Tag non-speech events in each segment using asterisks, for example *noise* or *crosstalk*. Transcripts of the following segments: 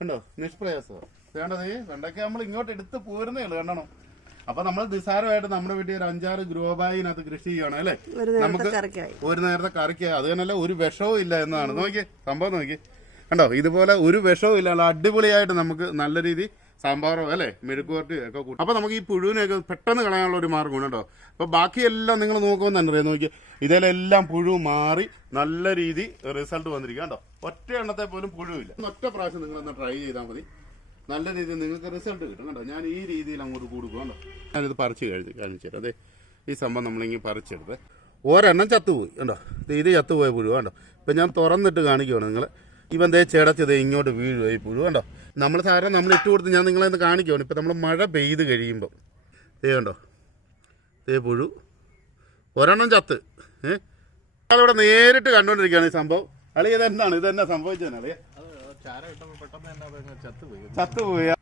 കണ്ടോ നിഷ്പ്രയാസം? വേണ്ടത് വെണ്ടയ്ക്ക നമ്മൾ ഇങ്ങോട്ട് എടുത്ത് പോരുന്നേ ഉള്ളൂ കണ്ടോ അപ്പൊ നമ്മൾ നിസാരമായിട്ട് നമ്മുടെ വീട്ടിൽ ഒരു അഞ്ചാറ് ഗ്രോബായിനകത്ത് കൃഷി ചെയ്യണം അല്ലേ? നമുക്ക് ഒരു നേരത്തെ കറിക്കായി. അത് തന്നെയല്ല ഒരു വിഷവും ഇല്ല എന്നതാണ്. നോക്കി സംഭവം നോക്കി കണ്ടോ ഇതുപോലെ ഒരു വിഷവും ഇല്ല. അടിപൊളിയായിട്ട് നമുക്ക് നല്ല രീതി സാമ്പാറോ അല്ലേ? മെഴുക്കുവരട്ടി ഒക്കെ കൂട്ടും. അപ്പോൾ നമുക്ക് ഈ പുഴുവിനെയൊക്കെ പെട്ടെന്ന് കളയാനുള്ള ഒരു മാർഗമാണ് കേട്ടോ. അപ്പോൾ ബാക്കിയെല്ലാം നിങ്ങൾ നോക്കുമെന്ന് തന്നെ നോക്കി ഇതിലെല്ലാം പുഴു മാറി നല്ല രീതി റിസൾട്ട് വന്നിരിക്കുക കേട്ടോ ഒറ്റ എണ്ണത്തെ പോലും പുഴുവില്ല. ഒറ്റ പ്രാവശ്യം നിങ്ങൾ ഒന്ന് ട്രൈ ചെയ്താൽ മതി. നല്ല രീതിയിൽ നിങ്ങൾക്ക് റിസൾട്ട് കിട്ടും കേട്ടോ ഞാൻ ഈ രീതിയിൽ അങ്ങോട്ട് കൊടുക്കും കേട്ടോ ഞാനിത് പറിച്ച് കഴിഞ്ഞ് കാണിച്ചു തരാം. അതെ ഈ സംഭവം നമ്മളിങ്ങനെ പറിച്ചെടുത്ത്. ഒരെണ്ണം ചത്തുപോയി കണ്ടോ? ദേ ഇത് ചത്തുപോയ പുഴു കണ്ടോ? ഇപ്പം ഞാൻ തുറന്നിട്ട് കാണിക്കുവാണ് നിങ്ങൾ ഇവൻ ദേ ചേടത്തിയത് ഇങ്ങോട്ട് വീഴുക ഈ പുഴു. കണ്ടോ? നമ്മൾ സാധാരണ നമ്മൾ ഇട്ട് കൊടുത്ത് ഞാൻ നിങ്ങളെ ഒന്ന് കാണിക്കുവാണ്. ഇപ്പം നമ്മൾ മഴ പെയ്ത് കഴിയുമ്പം. ദേ കണ്ടോ? ദേ പുഴു. ഒരെണ്ണം ചത്ത്. ഏഹ് അതവിടെ നേരിട്ട് കണ്ടുകൊണ്ടിരിക്കുകയാണ് ഈ സംഭവം. അളി ഇതെന്താണ്? ഇതെന്നാ സംഭവിച്ചതാണ് അളിയ? ചത്തുപോയ.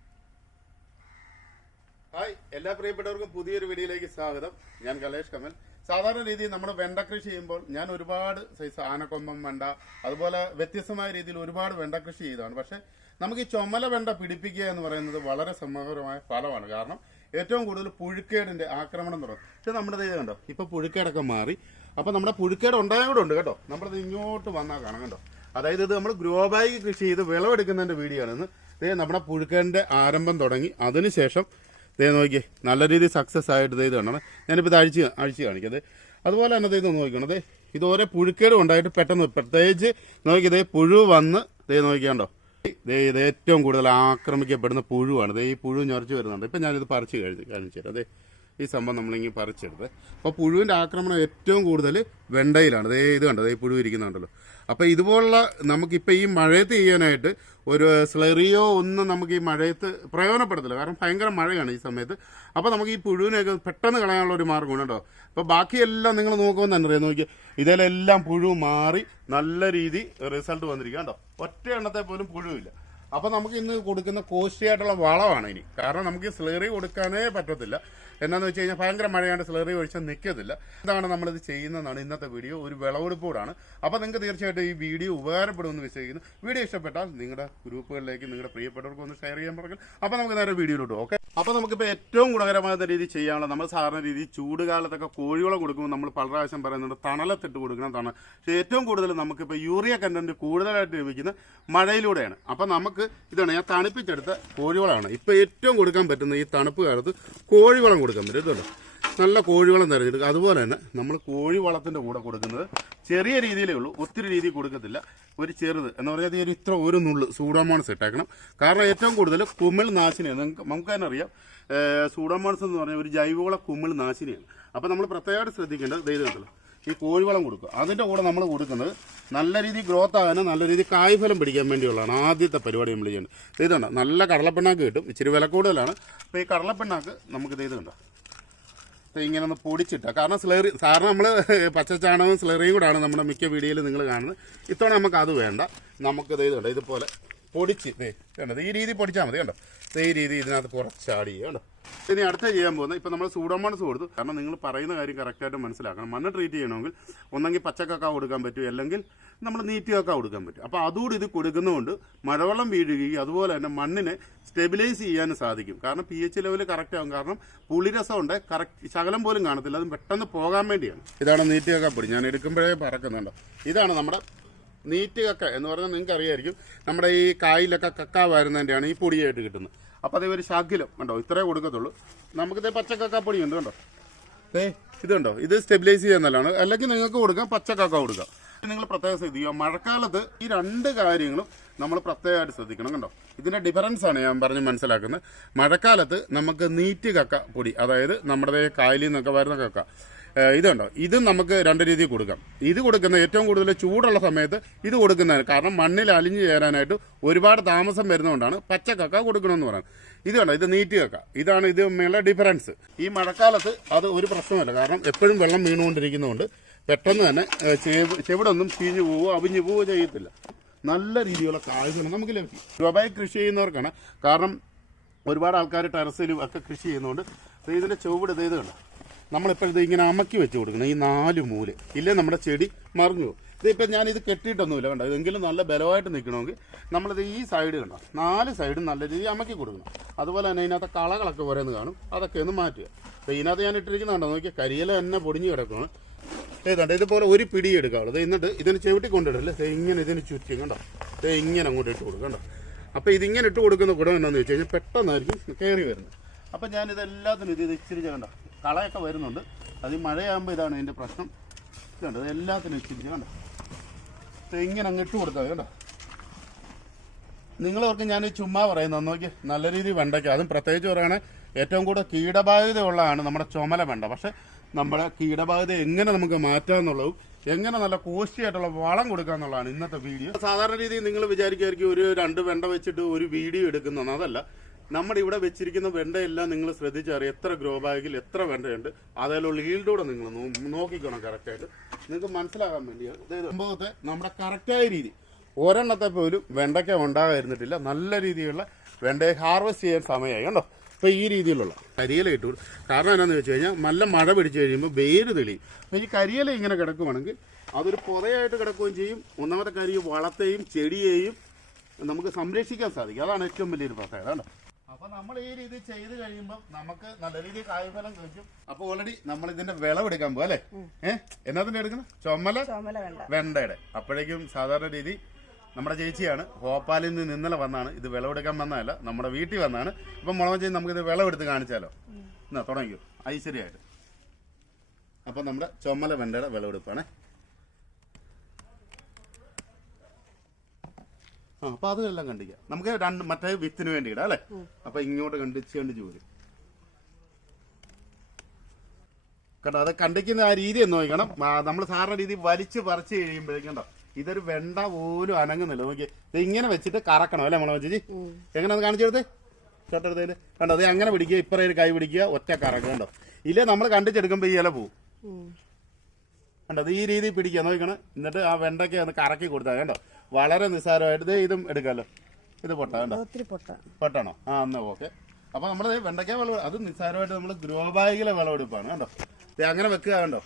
ഹായ് എല്ലാ പ്രിയപ്പെട്ടവർക്കും പുതിയൊരു വീഡിയോയിലേക്ക് സ്വാഗതം. ഞാൻ കലേഷ് കമൽ. സാധാരണ രീതിയിൽ നമ്മൾ വെണ്ട കൃഷി ചെയ്യുമ്പോൾ ഞാൻ ഒരുപാട് സൈസ് ആനക്കൊമ്പം വെണ്ട അതുപോലെ വ്യത്യസ്തമായ രീതിയിൽ ഒരുപാട് വെണ്ട കൃഷി ചെയ്തതാണ്. പക്ഷെ നമുക്ക് ഈ ചുമല വെണ്ട പിടിപ്പിക്കുക എന്ന് പറയുന്നത് വളരെ സമഗ്രമായ ഫലമാണ്. കാരണം ഏറ്റവും കൂടുതൽ പുഴുക്കേടിന്റെ ആക്രമണം തുടങ്ങും പക്ഷെ നമ്മുടെ ഇത് കണ്ടോ? ഇപ്പൊ പുഴുക്കേടൊക്കെ മാറി. അപ്പൊ നമ്മുടെ പുഴുക്കേട് ഉണ്ടായ കൂടെ ഉണ്ട് കേട്ടോ. നമ്മളത് ഇങ്ങോട്ട് വന്നാൽ കാണാം കണ്ടോ? അതായത് ഇത് നമ്മൾ ഗ്രോ ബാഗ് കൃഷി ചെയ്ത് വിളവെടുക്കുന്നതിന്റെ വീഡിയോ ആണ് നമ്മുടെ പുഴുക്കേടിന്റെ ആരംഭം തുടങ്ങി. അതിനുശേഷം ദേ നോക്കി നല്ല രീതിയിൽ സക്സസ് ആയിട്ട് ഇത് കണ്ടോ? ഞാനിപ്പോൾ ഇത് അഴിച്ച് അഴിച്ച് കാണിക്കത് അതുപോലെ തന്നെ ഇത് നോക്കണത് ഇത് ഓരോ പുഴുക്കേടും ഉണ്ടായിട്ട് പെട്ടെന്ന് പ്രത്യേകിച്ച് നോക്കി ദേ പുഴു വന്ന് ഇതേ നോക്കിയാണ്ടോ ഇത് ഏറ്റവും കൂടുതൽ ആക്രമിക്കപ്പെടുന്ന പുഴുവാണ്. ദേ ഈ പുഴു ഞൊറച്ച് വരുന്നുണ്ട്. ഇപ്പം ഞാനിത് പറിച്ച് കഴിഞ്ഞ് കാണിച്ചു തരാം അതെ ഈ സംഭവം നമ്മളിങ്ങനെ പറിച്ചെടുത്ത്. അപ്പോൾ പുഴുവിന്റെ ആക്രമണം ഏറ്റവും കൂടുതൽ വെണ്ടയിലാണ്. ദേ ഇത് കണ്ടത് ഈ പുഴു ഇരിക്കുന്നുണ്ടല്ലോ. അപ്പോൾ ഇതുപോലുള്ള നമുക്കിപ്പോൾ ഈ മഴയത്ത് ചെയ്യാനായിട്ട് ഒരു സ്ലെറിയോ ഒന്നും നമുക്ക് ഈ മഴയത്ത് പ്രയോജനപ്പെടുത്തില്ല. കാരണം ഭയങ്കര മഴയാണ് ഈ സമയത്ത്. അപ്പോൾ നമുക്ക് ഈ പുഴുവിനെയൊക്കെ പെട്ടെന്ന് കളയാനുള്ള ഒരു മാർഗമാണ് കേട്ടോ. അപ്പോൾ ബാക്കിയെല്ലാം നിങ്ങൾ നോക്കുമ്പോൾ തന്നെ അറിയാം. നോക്കി ഇതിലെല്ലാം പുഴു മാറി നല്ല രീതി റിസൾട്ട് വന്നിരിക്കുക കേട്ടോ ഒറ്റ എണ്ണത്തെ പോലും പുഴുവില്ല. അപ്പോൾ നമുക്ക് ഇന്ന് കൊടുക്കുന്ന കോസ്റ്റ്ലി ആയിട്ടുള്ള വളമാണ് ഇനി. കാരണം നമുക്ക് സ്ലെറി കൊടുക്കാനേ പറ്റത്തില്ല. എന്നാന്ന് വെച്ച് കഴിഞ്ഞാൽ ഭയങ്കര മഴയാണ്ട് സ്ലറി ഒഴിച്ചാൽ നിൽക്കത്തില്ല ഇതാണ് നമ്മളിത് ചെയ്യുന്നതാണ് ഇന്നത്തെ വീഡിയോ ഒരു വിളവെടുപ്പോടാണ് അപ്പോൾ നിങ്ങൾക്ക് തീർച്ചയായിട്ടും ഈ വീഡിയോ ഉപകാരപ്പെടുമെന്ന് വിശ്വസിക്കുന്നു. വീഡിയോ ഇഷ്ടപ്പെട്ടാൽ നിങ്ങളുടെ ഗ്രൂപ്പുകളിലേക്ക് നിങ്ങളുടെ പ്രിയപ്പെട്ടവർക്ക് ഒന്ന് ഷെയർ ചെയ്യാൻ പറഞ്ഞു അപ്പോൾ നമുക്ക് നേരെ വീഡിയോയിലോട്ട് ഓക്കെ അപ്പോൾ നമുക്കിപ്പോൾ ഏറ്റവും ഗുണകരമായ രീതി ചെയ്യാനുള്ള നമ്മൾ സാധാരണ രീതി ചൂട് കാലത്തൊക്കെ കോഴിവളം കൊടുക്കുമ്പോൾ നമ്മൾ പല പ്രാവശ്യം പറയുന്നുണ്ട് തണലത്തിട്ട് കൊടുക്കണം തണൽ പക്ഷേ ഏറ്റവും കൂടുതൽ നമുക്കിപ്പോൾ യൂറിയ കണ്ടന്റ് കൂടുതലായിട്ട് ലഭിക്കുന്ന മഴയിലൂടെയാണ്. അപ്പം നമുക്ക് ഇതാണ് ഞാൻ തണുപ്പിച്ചെടുത്ത കോഴിവളമാണ് ഇപ്പോൾ ഏറ്റവും കൊടുക്കാൻ പറ്റുന്ന ഈ തണുപ്പ് കാലത്ത് കോഴിവളം കൊടുക്കാൻ പറ്റും. ഇതുണ്ട്. നല്ല കോഴിവളം തിരഞ്ഞെടുക്കുക അതുപോലെ തന്നെ നമ്മൾ കോഴി കോഴിവളത്തിന്റെ കൂടെ കൊടുക്കുന്നത് ചെറിയ രീതിയിലേ ഉള്ളൂ. ഒത്തിരി രീതിയിൽ കൊടുക്കത്തില്ല. ഒരു ചെറുത് എന്ന് പറഞ്ഞാൽ ഒരു ഇത്ര ഒരു നുള്ള് സൂഡോമോൺസ് ഇട്ടേക്കണം. കാരണം ഏറ്റവും കൂടുതൽ കുമിൾ നാശിനിയാണ്. നിങ്ങൾക്ക് നമുക്ക് തന്നെ അറിയാം. സൂഡോമോൺസ് എന്ന് പറഞ്ഞാൽ ഒരു ജൈവവള കുമിൾ നാശിനിയാണ്. അപ്പോൾ നമ്മൾ പ്രത്യേകമായിട്ട് ശ്രദ്ധിക്കേണ്ടത് ധൈര്യത്തില്ല ഈ കോഴിവളം കൊടുക്കുക. അതിന്റെ കൂടെ നമ്മൾ കൊടുക്കുന്നത് നല്ല രീതിയിൽ ഗ്രോത്ത് ആകാനും നല്ല രീതിയിൽ കായ്ഫലം പിടിക്കാൻ വേണ്ടിയുള്ളതാണ് ആദ്യത്തെ പരിപാടി നമ്മൾ ചെയ്യുന്നത്. ഇതുണ്ട്. നല്ല കടലപ്പിണ്ണാക്ക് കിട്ടും. ഇച്ചിരി വില കൂടുതലാണ്. അപ്പോൾ ഈ കടലപ്പിണ്ണാക്ക് ഇത് കണ്ടോ അപ്പോൾ ഇങ്ങനെ ഒന്ന് പൊടിച്ചിട്ട. കാരണം സ്ലറി സാറിന് നമ്മൾ പച്ചച്ചാണകവും സ്ലറിയും കൂടാണ് നമ്മുടെ മിക്ക വീഡിയോയിൽ നിങ്ങൾ കാണുന്നത്. ഇത്തവണ നമുക്ക് അത് വേണ്ട. നമുക്ക് ഇത് കണ്ടോ ഇതുപോലെ പൊടിച്ച് കണ്ടോ ഈ രീതി പൊടിച്ചാൽ മതി. കണ്ടോ? ഈ രീതി ഇതിനകത്ത് കുറച്ച് ആഡ് ചെയ്യുക കണ്ടോ ഇനി അടുത്ത ചെയ്യാൻ പോകുന്നത് ഇപ്പം നമ്മൾ സൂഡോമോണസ് കൊടുത്തു. കാരണം നിങ്ങൾ പറയുന്ന കാര്യം കറക്റ്റായിട്ട് മനസ്സിലാക്കണം. മണ്ണ് ട്രീറ്റ് ചെയ്യണമെങ്കിൽ ഒന്നെങ്കിൽ പച്ചക്കക്ക കൊടുക്കാൻ പറ്റും അല്ലെങ്കിൽ നമ്മൾ നീറ്റ് കൊടുക്കാൻ പറ്റും. അപ്പോൾ അതുകൂടി ഇത് കൊടുക്കുന്നതുകൊണ്ട് മഴവെള്ളം വീഴുകയും അതുപോലെ തന്നെ മണ്ണിനെ സ്റ്റെബിലൈസ് ചെയ്യാൻ സാധിക്കും. കാരണം പി എച്ച് ലെവൽ കറക്റ്റ് ആകും കാരണം പുളിരസം ഉണ്ട് കറക്റ്റ് ശകലം പോലും കാണത്തില്ല. അത് പെട്ടെന്ന് പോകാൻ വേണ്ടിയാണ്. ഇതാണ് നീറ്റ് പൊടി. ഞാൻ എടുക്കുമ്പോഴേ പറക്കുന്നുണ്ടോ. ഇതാണ് നമ്മുടെ നീറ്റ് കക്ക എന്ന് പറഞ്ഞാൽ നിങ്ങൾക്ക് അറിയായിരിക്കും നമ്മുടെ ഈ കായിലൊക്കെ കക്ക വരുന്നതിന്റെയാണ് ഈ പൊടിയായിട്ട് കിട്ടുന്നത്. അപ്പോൾ അതേ ഒരു ശാഖിലും കണ്ടോ? ഇത്രേ കൊടുക്കത്തുള്ളൂ. നമുക്കിത് പച്ചക്കക്ക ഉണ്ട് കണ്ടോ? ഏ ഇതുണ്ടോ ഇത് സ്റ്റെബിലൈസ് ചെയ്യാൻ നല്ലതാണ് അല്ലെങ്കിൽ നിങ്ങൾക്ക് കൊടുക്കാം പച്ചക്കാക്ക കൊടുക്കാം. നിങ്ങൾ പ്രത്യേകം ശ്രദ്ധിക്കുക മഴക്കാലത്ത് ഈ രണ്ട് കാര്യങ്ങളും നമ്മൾ പ്രത്യേകമായിട്ട് ശ്രദ്ധിക്കണം കണ്ടോ? ഇതിന്റെ ഡിഫറൻസ് ആണ് ഞാൻ പറഞ്ഞ് മനസ്സിലാക്കുന്നത്. മഴക്കാലത്ത് നമുക്ക് നീറ്റ് കക്ക പൊടി അതായത് നമ്മുടെ കായലിൽ നിന്നൊക്കെ വരുന്ന കക്ക ഇതുണ്ടോ? ഇത് നമുക്ക് രണ്ട് രീതിയിൽ കൊടുക്കാം. ഇത് കൊടുക്കുന്ന ഏറ്റവും കൂടുതൽ ചൂടുള്ള സമയത്ത് ഇത് കൊടുക്കുന്നതിന് കാരണം മണ്ണിൽ അലിഞ്ഞു ചേരാനായിട്ട് ഒരുപാട് താമസം വരുന്നതുകൊണ്ടാണ് പച്ചക്കക്ക കൊടുക്കണമെന്ന് പറയുന്നത്. ഇത് കണ്ടോ? ഇത് നീറ്റ് കക്ക. ഇതാണ് ഇത് മേലെ ഡിഫറൻസ് ഈ മഴക്കാലത്ത് അത് ഒരു പ്രശ്നമല്ല. കാരണം എപ്പോഴും വെള്ളം വീണുകൊണ്ടിരിക്കുന്നതുകൊണ്ട് പെട്ടെന്ന് തന്നെ ചെവിടൊന്നും ചീഞ്ഞു പോവുകയോ അവിഞ്ഞു പോവുകയോ ചെയ്യത്തില്ല. നല്ല രീതിയിലുള്ള കാഴ്ചകൾ നമുക്ക് ലഭിക്കും ഗ്രോബായി കൃഷി ചെയ്യുന്നവർക്കാണ്. കാരണം ഒരുപാട് ആൾക്കാർ ടെറസിലും ഒക്കെ കൃഷി ചെയ്യുന്നതുകൊണ്ട് ഇതിന്റെ ചുവട് ഇത് കണ്ടോ? നമ്മളിപ്പോഴത്തെ ഇങ്ങനെ അമക്കി വെച്ച് കൊടുക്കണം ഈ നാല് മൂല. ഇല്ലേ നമ്മുടെ ചെടി? മറിഞ്ഞു ഇതിപ്പോൾ ഞാൻ ഇത് കെട്ടിയിട്ടൊന്നുമില്ല കണ്ടോ? ഇതെങ്കിലും നല്ല ബലമായിട്ട് നിൽക്കണമെങ്കിൽ നമ്മളിത് ഈ സൈഡ് കണ്ടോ? നാല് സൈഡും നല്ല രീതിയിൽ അമക്കി കൊടുക്കണം. അതുപോലെ തന്നെ ഇതിനകത്ത് കളകളൊക്കെ ഓരോന്ന് കാണും. അതൊക്കെ ഒന്ന് മാറ്റുക. അപ്പോൾ ഇതിനകത്ത് ഞാൻ ഇട്ടിരിക്കുന്നുണ്ടോ നോക്കിയാൽ കരിയില തന്നെ പൊടിഞ്ഞ് കിടക്കണം ഏതാണ്ട് ഇതുപോലെ ഒരു പിടി എടുക്കാവുള്ളൂ. ഇത് എന്നിട്ട് ഇതിന് ചവിട്ടി കൊണ്ടിടല്ലേ? ഇങ്ങനെ ഇതിന് ചുറ്റും കണ്ടോ? ഇങ്ങനെ അങ്ങോട്ട് ഇട്ട് കൊടുക്കും കണ്ടോ? അപ്പോൾ ഇതിങ്ങനെ ഇട്ട് കൊടുക്കുന്ന ഗുണം എന്താണെന്ന് വെച്ച് കഴിഞ്ഞാൽ പെട്ടെന്നായിരിക്കും കയറി വരുന്നത്. അപ്പം ഞാനിതെല്ലാത്തിനും ഇത് ഇത് ഇച്ചിരി കണ്ടോ? കളയൊക്കെ വരുന്നുണ്ട്. അത് മഴയാകുമ്പോൾ ഇതാണ് ഇതിന്റെ പ്രശ്നം. ഇത് കണ്ടോ ഇത് എല്ലാത്തിനും ഇച്ചിരിച്ച് കണ്ടോ. ഇങ്ങനെ അങ്ങ് ഇട്ട് കൊടുത്താൽ കേട്ടോ നിങ്ങളവർക്ക് ഞാൻ ചുമ്മാ പറയുന്നത് നോക്കി നല്ല രീതിയിൽ വെണ്ടയ്ക്ക. അതും പ്രത്യേകിച്ച് പറയുകയാണെങ്കിൽ ഏറ്റവും കൂടുതൽ കീടബാധിത ഉള്ളതാണ് നമ്മുടെ ചുമല വെണ്ട. പക്ഷെ നമ്മുടെ കീടബാധിത എങ്ങനെ നമുക്ക് മാറ്റാം മാറ്റാമെന്നുള്ളതും എങ്ങനെ നല്ല കോസ്റ്റിയായിട്ടുള്ള വളം കൊടുക്കുക എന്നുള്ളതാണ് ഇന്നത്തെ വീഡിയോ. സാധാരണ രീതിയിൽ നിങ്ങൾ വിചാരിക്കുമായിരിക്കും ഒരു രണ്ട് വെണ്ട വെച്ചിട്ട് ഒരു വീഡിയോ എടുക്കുന്നതാണ് അതല്ല. നമ്മുടെ ഇവിടെ വെച്ചിരിക്കുന്ന വെണ്ടയെല്ലാം നിങ്ങൾ ശ്രദ്ധിച്ചറിയാം. എത്ര ഗ്രോ ബാഗിൽ എത്ര വെണ്ടയുണ്ട്. അതേലുള്ള ഹീൽഡൂടെ നിങ്ങൾ നോക്കിക്കണം കറക്റ്റായിട്ട് നിങ്ങൾക്ക് മനസ്സിലാകാൻ വേണ്ടിയാണ് സംഭവത്തെ നമ്മുടെ കറക്റ്റായ രീതി. ഒരെണ്ണത്തെ പോലും വെണ്ടയ്ക്ക ഉണ്ടാകാതിരുന്നിട്ടില്ല. നല്ല രീതിയിലുള്ള വെണ്ടയെ ഹാർവെസ്റ്റ് ചെയ്യാൻ സമയമായി. കണ്ടോ? അപ്പോൾ ഈ രീതിയിലുള്ള കരിയില ഇട്ടു. കാരണം എന്താണെന്ന് വെച്ച് കഴിഞ്ഞാൽ നല്ല മഴ പിടിച്ചു കഴിയുമ്പോൾ വേര് തെളിയും. അപ്പോൾ ഈ കരിയില ഇങ്ങനെ കിടക്കുവാണെങ്കിൽ അതൊരു പുതയായിട്ട് കിടക്കുകയും ചെയ്യും. ഒന്നാമത്തെ കാര്യം വളത്തെയും ചെടിയെയും നമുക്ക് സംരക്ഷിക്കാൻ സാധിക്കും. അതാണ് ഏറ്റവും വലിയൊരു പ്രത്യേകത. കണ്ടോ? അപ്പൊ നമ്മൾ ഈ രീതി ചെയ്ത് കഴിയുമ്പോൾ നമുക്ക് നല്ല രീതിയിൽ കായ്ഫലം കഴിക്കും അപ്പൊ ഓൾറെഡി നമ്മൾ ഇതിന്റെ വിളവെടുക്കാൻ പോകും അല്ലെ? ഏഹ് എന്നതിന്റെ എടുക്കണം ചുമല ചുമല വേണ്ട. വെണ്ടയുടെ. അപ്പോഴേക്കും സാധാരണ രീതി നമ്മുടെ ചേച്ചിയാണ് ഭോപ്പാലിൽ നിന്ന് ഇന്നലെ വന്നാണ്. ഇത് വിളവെടുക്കാൻ വന്നതല്ല നമ്മുടെ വീട്ടിൽ വന്നാണ്. ഇപ്പൊ മുളക് ചെയ്ത് നമുക്കിത് വിളവെടുത്ത് കാണിച്ചാലോ? എന്നാ തുടങ്ങിക്കോ. ഐശ്വര്യമായിട്ട്. അപ്പൊ നമ്മുടെ ചുമല വെണ്ടയുടെ വിളവെടുപ്പാണ്. ആ അപ്പൊ അതെല്ലാം കണ്ടിക്കാം നമുക്ക് രണ്ട് മറ്റേ വിത്തിന് വേണ്ടി ഇടാം അല്ലേ? അപ്പൊ ഇങ്ങോട്ട് കണ്ടിച്ച് കണ്ടിച്ച് പോരും കേട്ടോ അത് കണ്ടിക്കുന്ന ആ രീതി എന്ന് നോക്കണം. നമ്മൾ സാറിന്റെ രീതി വലിച്ചു പറിച്ച് കഴിയുമ്പോഴേക്കും കണ്ടോ ഇതൊരു വെണ്ട പോലും അനങ്ങുന്നില്ല. നോക്കി ഇത് ഇങ്ങനെ വെച്ചിട്ട് കറക്കണം അല്ലേ നമ്മളെ ചേച്ചി? എങ്ങനെ അത് കാണിച്ചു കൊടുത്തേ? തൊട്ടടുത്തേൽ കണ്ടോ അത് അങ്ങനെ പിടിക്കുക ഇപ്പറേ കൈ പിടിക്കുക ഒറ്റ കറക്കുക കണ്ടോ? ഇല്ലേ നമ്മൾ കണ്ടിച്ചെടുക്കുമ്പോൾ ഈ ഇല പോവും. കണ്ടോ അത് ഈ രീതി പിടിക്കുക നോക്കണം. എന്നിട്ട് ആ വെണ്ടയ്ക്ക് ഒന്ന് കറക്കി കൊടുത്താൽ കണ്ടോ? വളരെ നിസ്സാരമായിട്ട് ദേ ഇതും എടുക്കാലോ. ഇത് പൊട്ട കണ്ടോ? ഒത്തിരി പൊട്ട. പൊട്ടാണോ? ആ എന്നാ ഓക്കെ. അപ്പൊ നമ്മൾ വെണ്ടയ്ക്ക വിളവ് അത് നിസ്സാരമായിട്ട് നമ്മൾ ബാഗിലെ വിളവെടുപ്പാണ് കണ്ടോ? ദേ അങ്ങനെ വെക്കുക കണ്ടോ?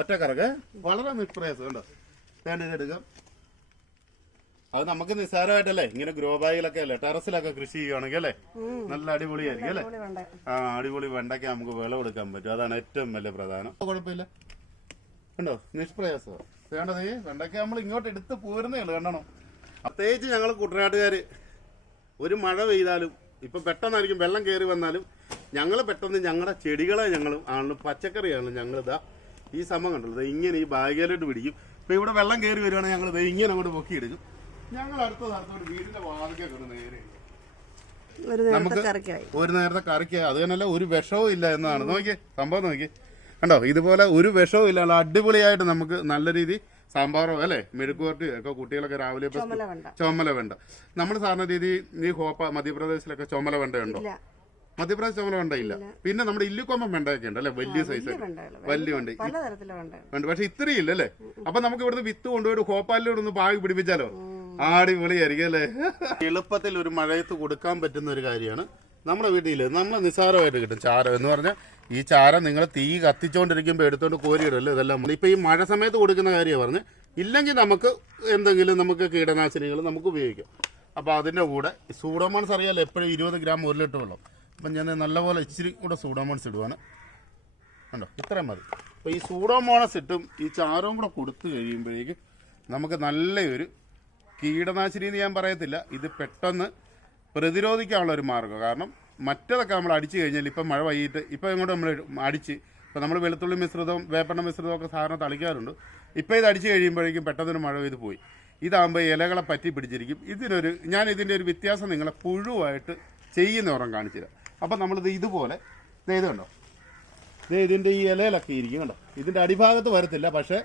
ഒറ്റ കറക്ക് വളരെ നിഷ്പ്രയാസം കണ്ടോ? വേണ്ട ഇത് എടുക്കാം അത് നമുക്ക് നിസ്സാരമായിട്ടല്ലേ? ഇങ്ങനെ ഗ്രോ ബാഗിലൊക്കെ അല്ലേ? ടെറസിലൊക്കെ കൃഷി ചെയ്യുവാണെങ്കിൽ അല്ലേ? നല്ല അടിപൊളിയായിരിക്കും അല്ലേ? ആ അടിപൊളി വെണ്ടയ്ക്ക നമുക്ക് വിളവെടുക്കാൻ പറ്റും. അതാണ് ഏറ്റവും വലിയ പ്രധാനം. കുഴപ്പമില്ല. കണ്ടോ? നിഷ്പ്രയാസം. വേണ്ടത്? വെണ്ടയ്ക്ക നമ്മൾ ഇങ്ങോട്ട് എടുത്ത് പോരുന്നേ ഉള്ളു കണ്ടോ പ്രത്യേകിച്ച് ഞങ്ങൾ കുട്ടനാട്ടുകാർ ഒരു മഴ പെയ്താലും ഇപ്പൊ പെട്ടെന്നായിരിക്കും വെള്ളം കയറി വന്നാലും ഞങ്ങൾ പെട്ടെന്ന് ഞങ്ങളുടെ ചെടികളെ ഞങ്ങൾ ആണ് പച്ചക്കറിയാണ് ഞങ്ങൾ ഇതാ ഈ സമയം കണ്ടല്ലോ ദേ ഇങ്ങനെ ഈ ബാഗിലോട്ട് പിടിക്കും. ഇപ്പൊ ഇവിടെ വെള്ളം കയറി വരുവാണെങ്കിൽ ഞങ്ങൾ ഇതാ ഇങ്ങനെ അങ്ങോട്ട് പൊക്കി എടുക്കും. ഞങ്ങൾ അടുത്ത സ്ഥലത്തോട്ട് വീടിന്റെ വാതിക്കെ കൊണ്ട് നേരെ ഇടും. ഒരു നേരത്തെ നമുക്ക് കറിക്കായി ഒരു നേരത്തെ കറിക്ക് അത് തന്നെയല്ല ഒരു വിഷവും ഇല്ല എന്നാണ്. നോക്കിയേ സംഭവം നോക്കി കണ്ടോ? ഇതുപോലെ ഒരു വിഷവും ഇല്ല അടിപൊളിയായിട്ട് നമുക്ക് നല്ല രീതി സാമ്പാറോ അല്ലേ? മെഴുക്കുവരട്ടി ഒക്കെ കുട്ടികളൊക്കെ രാവിലെ ചുമല വേണ്ട. നമ്മൾ സാധാരണ രീതി ഈ ഹോപ്പ മധ്യപ്രദേശിലൊക്കെ ചുമല വെണ്ടയുണ്ടോ മധ്യപ്രദേശ് ചുമല വെണ്ട ഇല്ല. പിന്നെ നമ്മുടെ ഇല്ലുക്കൊമ്പം വെണ്ടയൊക്കെ ഉണ്ട് അല്ലെ? വലിയ സൈസ് വലിയ വണ്ടി. വെണ്ട. പക്ഷെ ഇത്രയും ഇല്ല അല്ലെ? അപ്പൊ നമുക്ക് ഇവിടുന്ന് വിത്ത് കൊണ്ടുപോയി ഹോപ്പാലിലൂടെ ഒന്ന് പാകി പിടിപ്പിച്ചാലോ? അടിപൊളിയായിരിക്കും അല്ലെ? *laughs* എളുപ്പത്തിൽ ഒരു മഴയത്ത് കൊടുക്കാൻ പറ്റുന്ന ഒരു കാര്യമാണ്. നമ്മുടെ വീട്ടിൽ നമ്മൾ നിസ്സാരമായിട്ട് കിട്ടും ചാരം എന്ന് പറഞ്ഞാൽ ഈ ചാരം നിങ്ങൾ തീ കത്തിച്ചുകൊണ്ടിരിക്കുമ്പോൾ എടുത്തോണ്ട് കോരിയിടല്ലോ ഇതെല്ലാം? ഇപ്പൊ ഈ മഴ സമയത്ത് കൊടുക്കുന്ന കാര്യമാണ് പറഞ്ഞ്. ഇല്ലെങ്കിൽ നമുക്ക് എന്തെങ്കിലും നമുക്ക് കീടനാശിനികൾ നമുക്ക് ഉപയോഗിക്കാം. അപ്പോൾ അതിന്റെ കൂടെ സൂഡോമോൺസ് അറിയാലോ എപ്പോഴും ഇരുപത് ഗ്രാം ഒരു ലിറ്റർ വെള്ളം. അപ്പം ഞാൻ നല്ലപോലെ ഇച്ചിരി കൂടെ സൂഡോമോൺസ് ഇടുവാണ്. കണ്ടോ? ഇത്രയും മതി. അപ്പോൾ ഈ സൂഡോമോണസ് ഇട്ടും ഈ ചാരവും കൂടെ കൊടുത്തു കഴിയുമ്പോഴേക്കും നമുക്ക് നല്ലൊരു കീടനാശിനി എന്ന് ഞാൻ പറയത്തില്ല. ഇത് പെട്ടെന്ന് പ്രതിരോധിക്കാനുള്ള ഒരു മാർഗം. കാരണം മറ്റതൊക്കെ നമ്മൾ അടിച്ചു കഴിഞ്ഞാൽ ഇപ്പം മഴ വൈകിട്ട് ഇപ്പം ഇങ്ങോട്ട് നമ്മൾ അടിച്ച് ഇപ്പം നമ്മൾ വെളുത്തുള്ളി മിശ്രിതവും വേപ്പെണ്ണ മിശ്രിതവും ഒക്കെ സാധാരണ തളിക്കാറുണ്ട്. ഇപ്പം ഇത് അടിച്ചു കഴിയുമ്പോഴേക്കും പെട്ടെന്നൊരു മഴ പെയ്ത് പോയി. ഇതാകുമ്പോൾ ഇലകളെ പറ്റി പിടിച്ചിരിക്കും. ഇതിനൊരു ഞാൻ ഇതിന്റെ ഒരു വ്യത്യാസം നിങ്ങളെ പുഴുവായിട്ട് ചെയ്യുന്ന ഓരം കാണിച്ചു തരാം. അപ്പം നമ്മളിത് ഇതുപോലെ ഇത് കണ്ടോ? ദേ ഇതിന്റെ ഈ ഇലയിലൊക്കെ ഇരിക്കും കണ്ടോ? ഇതിന്റെ അടിഭാഗത്ത് വരത്തില്ല പക്ഷേ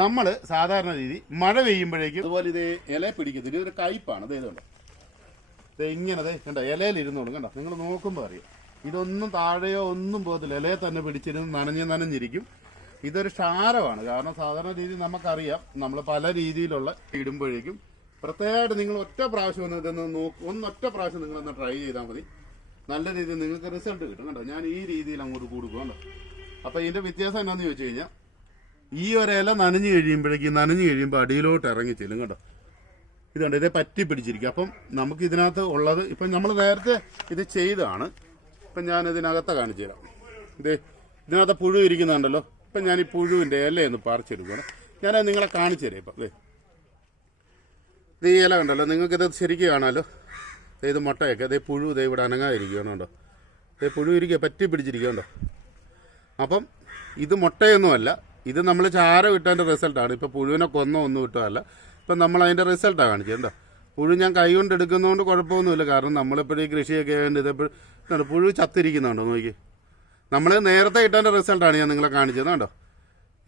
നമ്മൾ സാധാരണ രീതി മഴ പെയ്യുമ്പോഴേക്കും അതുപോലെ ഇത് ഇല പിടിക്കത്തില്ല. ഇതൊരു കയ്പാണ്. ദേ ഇങ്ങനെ ദേ കണ്ടോ? ഇലയിൽ ഇരുന്നോളും കണ്ടോ? നിങ്ങൾ നോക്കുമ്പോൾ അറിയാം. ഇതൊന്നും താഴെയോ ഒന്നും പോകത്തില്ല. ഇലയെ തന്നെ പിടിച്ചിരുന്ന് നനഞ്ഞ് നനഞ്ഞിരിക്കും. ഇതൊരു ക്ഷാരമാണ്. കാരണം സാധാരണ രീതി നമുക്കറിയാം. നമ്മൾ പല രീതിയിലുള്ള ഇടുമ്പോഴേക്കും പ്രത്യേകമായിട്ട് നിങ്ങൾ ഒറ്റ പ്രാവശ്യം ഒന്ന് ഇതൊന്ന് നോക്കും ഒന്നൊറ്റ പ്രാവശ്യം നിങ്ങളൊന്ന് ട്രൈ ചെയ്താൽ മതി. നല്ല രീതിയിൽ നിങ്ങൾക്ക് റിസൾട്ട് കിട്ടും കേട്ടോ ഞാൻ ഈ രീതിയിൽ അങ്ങോട്ട് കൊടുക്കും കേട്ടോ അപ്പോൾ ഇതിന്റെ വ്യത്യാസം എന്താണെന്ന് ചോദിച്ചു കഴിഞ്ഞാൽ ഈ ഒരു ഇല നനഞ്ഞു കഴിയുമ്പോഴേക്കും നനഞ്ഞു കഴിയുമ്പോൾ അടിയിലോട്ട് ഇറങ്ങി ചെല്ലും കേട്ടോ ഇതുണ്ട് ഇതേ പറ്റി പിടിച്ചിരിക്കും. അപ്പം നമുക്ക് ഇതിനകത്ത് ഉള്ളത് ഇപ്പം നമ്മൾ നേരത്തെ ഇത് ചെയ്താണ് ഇപ്പം ഞാൻ ഇതിനകത്ത് കാണിച്ചു തരാം. ഇതേ ഇതിനകത്ത് പുഴു ഇരിക്കുന്നുണ്ടല്ലോ. ഇപ്പം ഞാൻ ഈ പുഴുവിന്റെ ഇലയൊന്ന് പറിച്ചെടുക്കണം ഞാനത് നിങ്ങളെ കാണിച്ചു തരാം ഇപ്പം. ഇത് ഈ ഇല കണ്ടല്ലോ. നിങ്ങൾക്കിത് ശരിക്കും കാണാമല്ലോ ഇത് മുട്ടയൊക്കെ. അതേ പുഴു ഇതേ ഇവിടെ അനങ്ങാതിരിക്കുകയാണോ ഇതേ പുഴു ഇരിക്കുക പറ്റി പിടിച്ചിരിക്കുന്നുണ്ടോ അപ്പം ഇത് മുട്ടയൊന്നുമല്ല. ഇത് നമ്മൾ ചാരം ഇട്ടതിന്റെ റിസൾട്ടാണ്. ഇപ്പോൾ പുഴുവിനെ കൊന്ന ഒന്നും ഇട്ടതല്ല. ഇപ്പം നമ്മൾ അതിന്റെ റിസൾട്ടാണ് കാണിച്ചത്. എന്താ? പുഴു ഞാൻ കൈ കൊണ്ട് എടുക്കുന്നതുകൊണ്ട് കുഴപ്പമൊന്നുമില്ല. കാരണം നമ്മളിപ്പോഴും ഈ കൃഷിയൊക്കെ ആയതുകൊണ്ട് ഇതെപ്പോഴും പുഴു ചത്തിരിക്കുന്നുണ്ടോ നോക്കി. നമ്മൾ നേരത്തെ ഇട്ടതിന്റെ റിസൾട്ടാണ് ഞാൻ നിങ്ങളെ കാണിച്ചത്. കണ്ടോ?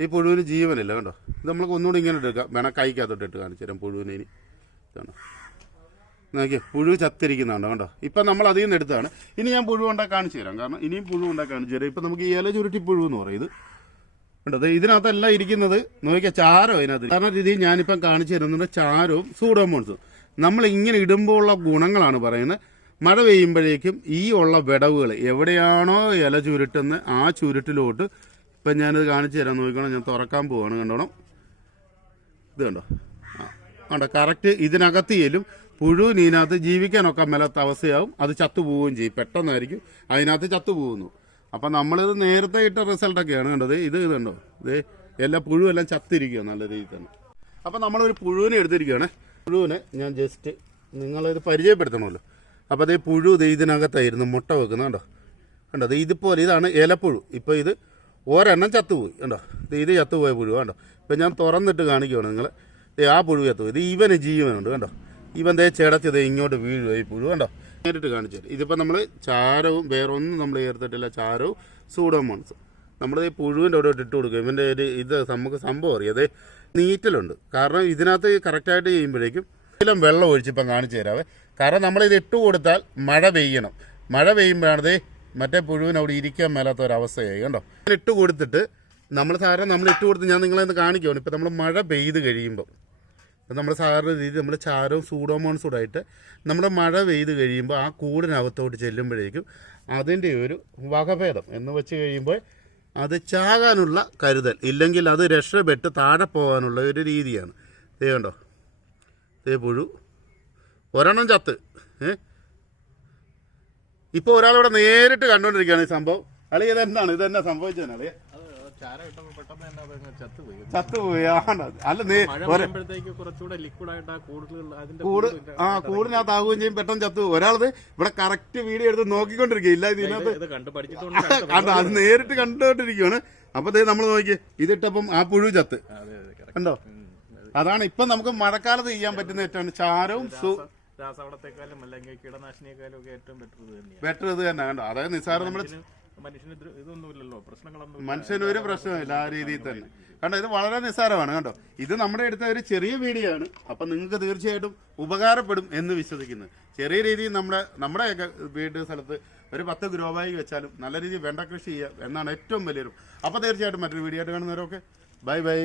ഈ പുഴുവിന് ജീവനില്ല. കണ്ടോ? ഇത് നമ്മൾ ഒന്നുകൂടി ഇങ്ങനെ എടുക്കാം. വേണം കൈക്കകത്തോട്ട് ഇട്ട് കാണിച്ചു തരാം പുഴുവിനെ ഇനി. കേട്ടോ നോക്കിയേ പുഴു ചത്തിരിക്കുന്നുണ്ടോ? കണ്ടോ? ഇപ്പം നമ്മൾ അതിൽ നിന്ന് എടുത്താണ് ഇനി ഞാൻ പുഴു ഉണ്ടാക്കി കാണിച്ചു തരാം. കാരണം ഇനിയും പുഴു ഉണ്ടാക്കി കാണിച്ചു തരാം. ഇപ്പം നമുക്ക് ഈ ഇല ചുരുട്ടി പുഴു എന്ന് പറയും ഇത്. കണ്ടോ ദേ ഇതിനകത്തല്ല ഇരിക്കുന്നത്. നോക്കിയാൽ ചാരം അതിനകത്ത്. കാരണം രീതിയിൽ ഞാനിപ്പം കാണിച്ചു തരുന്നുണ്ട് ചാരവും സൂഡോമോൺസും നമ്മൾ ഇങ്ങനെ ഇടുമ്പോൾ ഉള്ള ഗുണങ്ങളാണ് പറയുന്നത്. മഴ പെയ്യുമ്പോഴേക്കും ഈ ഉള്ള വിടവുകൾ എവിടെയാണോ ഇല ചുരുട്ടുന്ന ആ ചുരുട്ടിലോട്ട് ഇപ്പം ഞാനിത് കാണിച്ചു തരാൻ നോക്കണം ഞാൻ തുറക്കാൻ പോവാണ്. കണ്ടോണം? ഇത് കണ്ടോ? കണ്ടോ? കറക്റ്റ് ഇതിനകത്ത് ചെല്ലും പുഴുവിന് ഇതിനകത്ത് ജീവിക്കാനൊക്കെ മേലാത്ത അവസ്ഥയാവും. അത് ചത്തുപോവുകയും ചെയ്യും. പെട്ടെന്നായിരിക്കും. അതിനകത്ത് ചത്തുപോകുന്നു. അപ്പം നമ്മളിത് നേരത്തെ ഇട്ട റിസൾട്ടൊക്കെയാണ് കണ്ടത്. ഇത് ഇതുണ്ടോ? ഇത് എല്ലാ പുഴുവെല്ലാം ചത്തിരിക്കുക നല്ല രീതിയിൽ തന്നെ. അപ്പം നമ്മളൊരു പുഴുവിനെ എടുത്തിരിക്കുകയാണ്. പുഴുവിനെ ഞാൻ ജസ്റ്റ് നിങ്ങളിത് പരിചയപ്പെടുത്തണമല്ലോ. അപ്പോൾ അതേ പുഴു ദേ ഇതിനകത്തായിരുന്നു മുട്ട വെക്കുന്നത് കണ്ടോ? കണ്ടോ? ദേ ഇതുപോലെ ഇതാണ് ഇലപ്പുഴു. ഇപ്പോൾ ഇത് ഒരെണ്ണം ചത്തുപോയി കണ്ടോ? ഇത് ചത്തുപോയ പുഴു കണ്ടോ? ഇപ്പം ഞാൻ തുറന്നിട്ട് കാണിക്കുവാണ് നിങ്ങൾ ആ പുഴു ചത്തുപോയി. ഇത് ഇവന് ജീവനുണ്ട് കണ്ടോ? ഇവൻ ദേ ചേടത്തിയത് ഇങ്ങോട്ട് വീഴുമായി പുഴു കണ്ടോ? നേരിട്ട് കാണിച്ചു ഇതിപ്പോൾ നമ്മൾ ചാരവും വേറെ ഒന്നും നമ്മൾ ചേർത്തിട്ടില്ല. ചാരവും സൂഡോമോൺസും. നമ്മൾ ഈ പുഴുവിന്റെ അവിടെ ഇട്ട് കൊടുക്കും. ഇവന്റെ ഒരു ഇത് നമുക്ക് സംഭവം അറിയാം. അതെ നീറ്റലുണ്ട്. കാരണം ഇതിനകത്ത് കറക്റ്റായിട്ട് ചെയ്യുമ്പോഴേക്കും ഇതിലും വെള്ളം ഒഴിച്ചിപ്പം കാണിച്ചു തരാവേ കാരണം നമ്മളിത് ഇട്ട് കൊടുത്താൽ മഴ പെയ്യണം. മഴ പെയ്യുമ്പോഴാണ് ദേ മറ്റേ പുഴുവിന് അവിടെ ഇരിക്കാൻ മേലാത്ത ഒരവസ്ഥയായി കണ്ടോ? ഇട്ട് കൊടുത്തിട്ട് നമ്മൾ സാധാരണ നമ്മൾ ഇട്ട് കൊടുത്ത് ഞാൻ നിങ്ങളെ കാണിക്കുവാണ്. ഇപ്പം നമ്മൾ മഴ പെയ്ത് കഴിയുമ്പോൾ ഇപ്പം നമ്മൾ സാധാരണ രീതി നമ്മൾ ചാരവും സൂഡോമോൺസും കൂടെ ആയിട്ട് നമ്മൾ മഴ പെയ്ത് കഴിയുമ്പോൾ ആ കൂടിനകത്തോട്ട് ചെല്ലുമ്പോഴേക്കും അതിന്റെ ഒരു വകഭേദം എന്ന് വെച്ച് കഴിയുമ്പോൾ അത് ചാകാനുള്ള കരുതൽ. ഇല്ലെങ്കിൽ അത് രക്ഷപ്പെട്ട് താഴെ പോകാനുള്ള ഒരു രീതിയാണ്. ദേ കണ്ടോ? ദേ പുഴു. ഒരെണ്ണം ചത്ത്. ഏ? ഇപ്പോൾ ഒരാളിവിടെ നേരിട്ട് കണ്ടുകൊണ്ടിരിക്കുകയാണ് ഈ സംഭവം. അളി ഇതെന്താണ് ഇതെന്നാ സംഭവിച്ചതാണ് ചത്തുപോയി. ആണ്? അല്ല നേ കൂട് ആ ചെയ്യും. പെട്ടെന്ന് ചത്തു ഒരാളത് ഇവിടെ കറക്റ്റ് വീഡിയോ എടുത്ത് നോക്കിക്കൊണ്ടിരിക്കുക ഇല്ല ഇതിനകത്ത് ഇത് കണ്ട് അത് നേരിട്ട് കണ്ടുകൊണ്ടിരിക്കുകയാണ്. അപ്പൊ നമ്മൾ നോക്കി. ഇതിട്ടപ്പം ആ പുഴു ചത്ത്. കണ്ടോ. അതാണ് ഇപ്പൊ നമുക്ക് മഴക്കാലത്ത് ചെയ്യാൻ പറ്റുന്ന ഏറ്റവും ചാരവും രാസവളത്തെക്കാളും അല്ലെങ്കിൽ കീടനാശിനിയെക്കാളും ഒക്കെ ഏറ്റവും ബെറ്റർ ഇത് തന്നെയാണ്. ബെറ്റർ ഇത് തന്നെ കണ്ടോ? അതായത് നിസ്സാരം നമ്മുടെ മനുഷ്യന് മനുഷ്യന് ഇത് ഇതൊന്നുമില്ലല്ലോ. പ്രശ്നങ്ങളൊന്നും മനുഷ്യന് ഒരു പ്രശ്നമില്ല ആ രീതിയിൽ തന്നെ. കണ്ടോ ഇത് വളരെ നിസ്സാരമാണ് കണ്ടോ? ഇത് നമ്മുടെ അടുത്ത ഒരു ചെറിയ വീഡിയോ ആണ് അപ്പൊ നിങ്ങൾക്ക് തീർച്ചയായിട്ടും ഉപകാരപ്പെടും എന്ന് വിശ്വസിക്കുന്നു. ചെറിയ രീതിയിൽ നമ്മുടെ നമ്മുടെയൊക്കെ വീട് സ്ഥലത്ത് ഒരു പത്ത് ഗ്രോ ബാഗ് വെച്ചാലും നല്ല രീതിയിൽ വേണ്ട കൃഷി ചെയ്യാം എന്നാണ് ഏറ്റവും വലിയൊരു അപ്പൊ തീർച്ചയായിട്ടും മറ്റൊരു വീഡിയോ ആയിട്ട് കാണുന്നവരൊക്കെ. Bye bye.